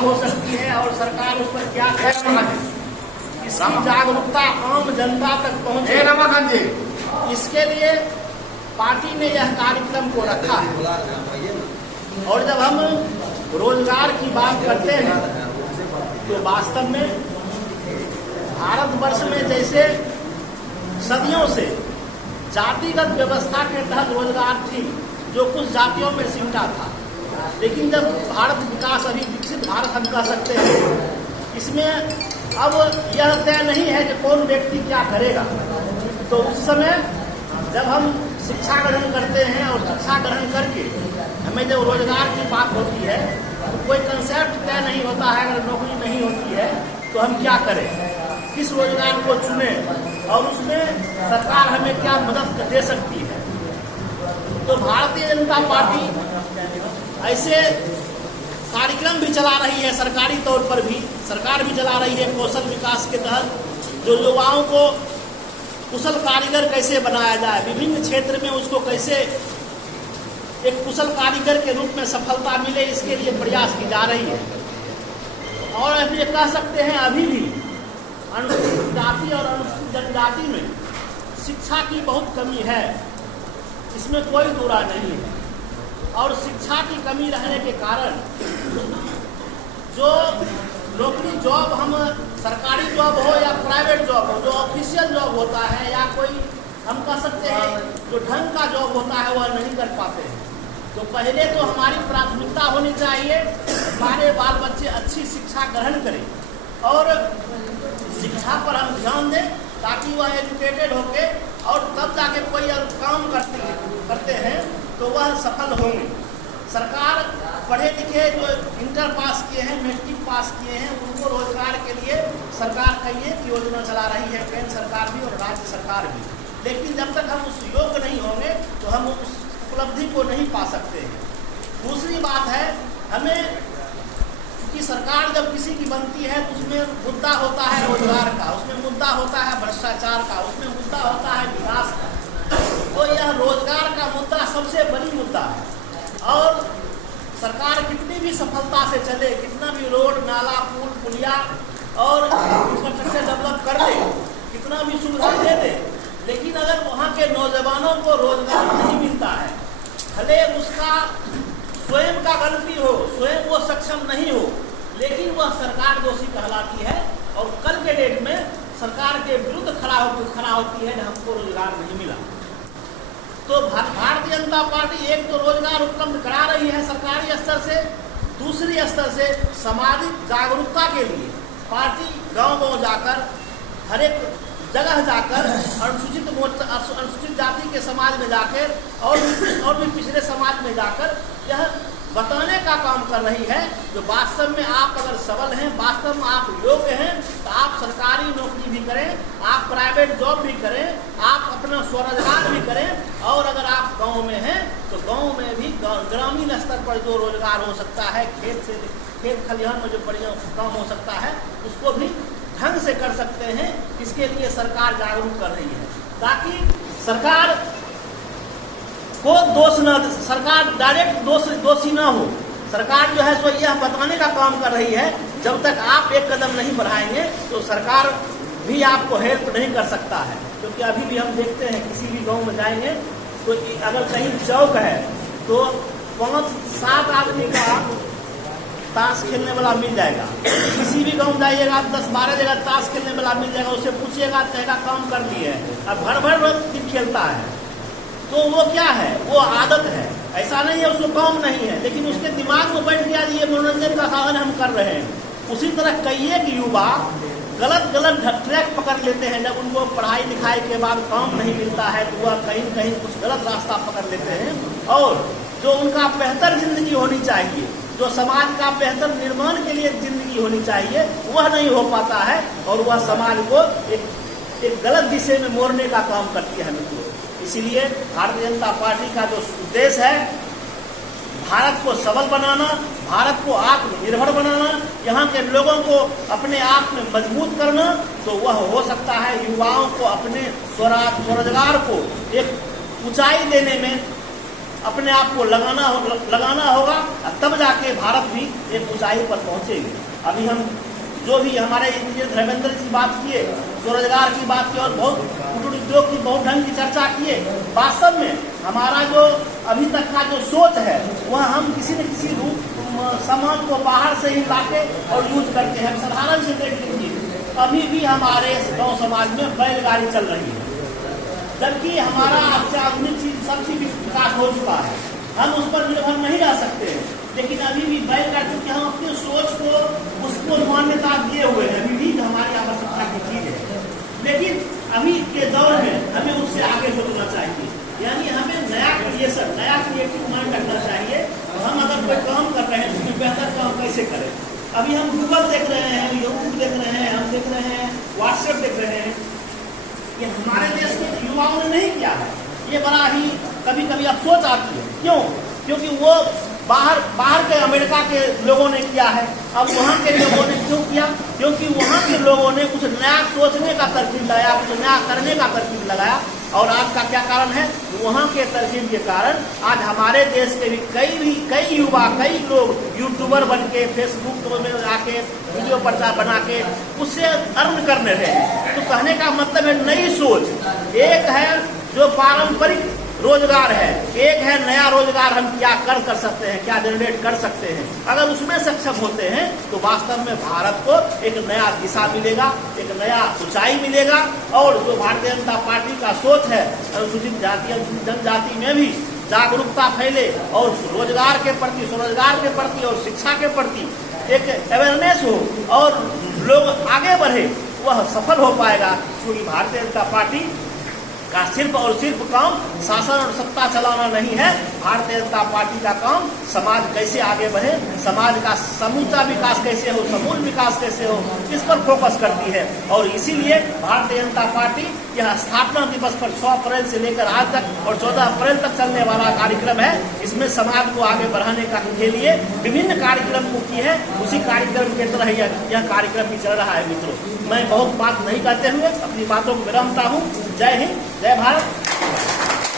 हो सकती है और सरकार उस पर क्या कदम है, इसकी जागरूकता आम जनता तक पहुंचे, इसके लिए पार्टी ने यह कार्यक्रम को रखा है। और जब हम रोजगार की बात करते हैं तो वास्तव में भारतवर्ष में जैसे सदियों से जातिगत व्यवस्था के तहत रोजगार थी जो कुछ जातियों में सिमटा था, लेकिन जब भारत विकास अभी विकसित भारत हम कह सकते हैं, इसमें अब यह तय नहीं है कि कौन व्यक्ति क्या करेगा। तो उस समय जब हम शिक्षा ग्रहण करते हैं और शिक्षा ग्रहण करके हमें जब रोजगार की बात होती है तो कोई कंसेप्ट तय नहीं होता है। अगर नौकरी नहीं होती है तो हम क्या करें, किस रोजगार को चुने और उसमें सरकार हमें क्या मदद दे सकती है। तो भारतीय जनता पार्टी ऐसे कार्यक्रम भी चला रही है, सरकारी तौर पर भी सरकार भी चला रही है कौशल विकास के तहत, जो युवाओं को कुशल कारीगर कैसे बनाया जाए, विभिन्न क्षेत्र में उसको कैसे एक कुशल कारीगर के रूप में सफलता मिले, इसके लिए प्रयास की जा रही है। और ये कह सकते हैं अभी भी अनुसूचित जाति और अनुसूचित जनजाति में शिक्षा की बहुत कमी है, इसमें कोई दूरा नहीं है। और शिक्षा की कमी रहने के कारण जो नौकरी जॉब, हम सरकारी जॉब हो या प्राइवेट जॉब हो, जो ऑफिशियल जॉब होता है या कोई हम कह सकते हैं जो ढंग का जॉब होता है, वह नहीं कर पाते हैं। तो पहले तो हमारी प्राथमिकता होनी चाहिए हमारे बाल बच्चे अच्छी शिक्षा ग्रहण करें और शिक्षा पर हम ध्यान दें ताकि वह एजुकेटेड होके और तब जाके कोई काम करते हैं तो वह सफल होंगे। सरकार पढ़े लिखे जो इंटर पास किए हैं, मैट्रिक पास किए हैं, उनको रोजगार के लिए सरकार कई एक योजना चला रही है, केंद्र सरकार भी और राज्य सरकार भी। लेकिन जब तक हम उस योग्य नहीं होंगे तो हम उस उपलब्धि को नहीं पा सकते हैं। दूसरी बात है, हमें कि सरकार जब किसी की बनती है तो उसमें मुद्दा होता है रोजगार का, उसमें मुद्दा होता है भ्रष्टाचार का, उसमें मुद्दा होता है विकास का। तो यह रोजगार का मुद्दा सबसे बड़ी मुद्दा है। और सरकार कितनी भी सफलता से चले, कितना भी रोड नाला पुल पुलिया और इंफ्रास्ट्रक्चर डेवलप कर दे, कितना भी सुविधा दे दे, लेकिन अगर वहाँ के नौजवानों को रोजगार नहीं मिलता है, भले उसका स्वयं का गलती हो, स्वयं वो सक्षम नहीं हो, लेकिन वह सरकार दोषी कहलाती है और कल के डेट में सरकार के विरुद्ध खड़ा होती है, हमको रोजगार नहीं मिला। तो भारतीय जनता पार्टी एक तो रोजगार उपलब्ध करा रही है सरकारी स्तर से, दूसरी स्तर से सामाजिक जागरूकता के लिए पार्टी गांव-गांव जाकर, हर एक जगह जाकर अनुसूचित जाति के समाज में जाकर और भी पिछड़े समाज में जाकर यह बताने का काम कर रही है जो वास्तव में आप अगर सबल हैं, वास्तव में आप योग्य हैं, तो आप सरकारी नौकरी भी करें, आप प्राइवेट जॉब भी करें, आप अपना स्वरोजगार भी करें। और अगर आप गांव में हैं तो गांव में भी ग्रामीण स्तर पर जो रोजगार हो सकता है, खेत खलिहान में जो बढ़िया काम हो सकता है, उसको भी ढंग से कर सकते हैं। इसके लिए सरकार जागरूक कर रही है ताकि सरकार को दोष न, सरकार डायरेक्ट दोषी ना हो। सरकार जो है सो यह बताने का काम कर रही है, जब तक आप एक कदम नहीं बढ़ाएंगे तो सरकार भी आपको हेल्प नहीं कर सकता है। क्योंकि अभी भी हम देखते हैं किसी भी गांव में जाएंगे तो अगर कहीं चौक है तो 5-7 आदमी का ताश खेलने वाला मिल जाएगा। किसी भी गांव जाइएगा 10-12 जगह ताश खेलने वाला मिल जाएगा, उससे पूछिएगा कहेगा काम कर दिए है, अब भर दिन खेलता है। तो वो क्या है, वो आदत है, ऐसा नहीं है उसको काम नहीं है, लेकिन उसके दिमाग में बैठ गया ये मनोरंजन का साधन हम कर रहे हैं। उसी तरह कई एक युवा गलत ट्रैक पकड़ लेते हैं, जब उनको पढ़ाई लिखाई के बाद काम नहीं मिलता है तो वह कहीं कुछ गलत रास्ता पकड़ लेते हैं और जो उनका बेहतर जिंदगी होनी चाहिए, जो समाज का बेहतर निर्माण के लिए जिंदगी होनी चाहिए, वह नहीं हो पाता है और वह समाज को एक गलत दिशा में मोड़ने का काम करती है मित्रों। इसीलिए भारतीय जनता पार्टी का जो उद्देश्य है भारत को सबल बनाना, भारत को आत्मनिर्भर बनाना, यहाँ के लोगों को अपने आप में मजबूत करना, तो वह हो सकता है युवाओं को अपने स्वरोजगार को एक ऊंचाई देने में अपने आप को लगाना होगा, तब जाके भारत भी एक ऊंचाई पर पहुंचेगी। अभी हम जो भी हमारे इंजीनियर धर्मेंद्र की बात किए, स्वरोजगार की बात की और बहुत कुटीर उद्योग की बहुत ढंग की चर्चा किए। वास्तव में हमारा जो अभी तक का जो सोच है वह हम किसी न किसी रूप सामान को बाहर से ही लाके और यूज करते हैं। साधारण से देख लीजिए, अभी भी हमारे गांव समाज में बैलगाड़ी चल रही है, जबकि हमारा आधुनिक चीज सब चीज विकास हो चुका है, हम उस पर निर्भर नहीं रह सकते हैं। लेकिन अभी भी बैलगाड़ी, क्योंकि हम अपनी सोच को उसको मान्यता दिए हुए हैं, अभी भी हमारी आवश्यकता की चीज है। लेकिन अभी के दौर में हमें उससे आगे सोचना चाहिए, यानी हमें नया क्रिएशन, नया क्रिएटिव माइंड रखना चाहिए। हम अगर कोई काम कर रहे हैं तो बेहतर काम कैसे करें। अभी हम गूगल देख रहे हैं, यूट्यूब देख रहे हैं, हम देख रहे हैं, व्हाट्सएप देख रहे हैं, ये हमारे देश के युवाओं ने नहीं किया है। ये बड़ा ही कभी कभी अफसोस आती है। क्यों? क्योंकि वो बाहर के अमेरिका के लोगों ने किया है। अब वहाँ के लोगों ने क्यों किया? क्योंकि वहाँ के लोगों ने कुछ नया सोचने का तरकीब लगाया, कुछ नया करने का तरकीब लगाया। और आज का क्या कारण है? वहाँ के तरकीब के कारण आज हमारे देश के भी कई युवा, कई लोग यूट्यूबर बन के फेसबुक में आके वीडियो प्रचार बना के उससे अर्न करने रहे हैं। तो कहने का मतलब है नई सोच। एक है जो पारंपरिक रोजगार है, एक है नया रोजगार, हम क्या कर सकते हैं, क्या जनरेट कर सकते हैं। अगर उसमें सक्षम होते हैं तो वास्तव में भारत को एक नया दिशा मिलेगा, एक नया ऊंचाई मिलेगा। और जो भारतीय जनता पार्टी का सोच है, अनुसूचित जाति, अनुसूचित जनजाति में भी जागरूकता फैले और रोजगार के प्रति, स्वरोजगार के प्रति और शिक्षा के प्रति एक अवेयरनेस हो और लोग आगे बढ़े, वह सफल हो पाएगा। क्योंकि भारतीय जनता पार्टी का सिर्फ और सिर्फ काम शासन और सत्ता चलाना नहीं है। भारतीय जनता पार्टी का काम समाज कैसे आगे बढ़े, समाज का समूचा विकास कैसे हो, समूल विकास कैसे हो, इस पर फोकस करती है। और इसीलिए भारतीय जनता पार्टी यह स्थापना दिवस पर 6 अप्रैल से लेकर आज तक और 14 अप्रैल तक चलने वाला कार्यक्रम है। इसमें समाज को आगे बढ़ाने के लिए विभिन्न कार्यक्रम को की है। उसी कार्यक्रम के तरह यह कार्यक्रम भी चल रहा है। मित्रों, मैं बहुत बात नहीं करते हुए अपनी बातों को विरामता हूँ। जय हिंद, जय भारत।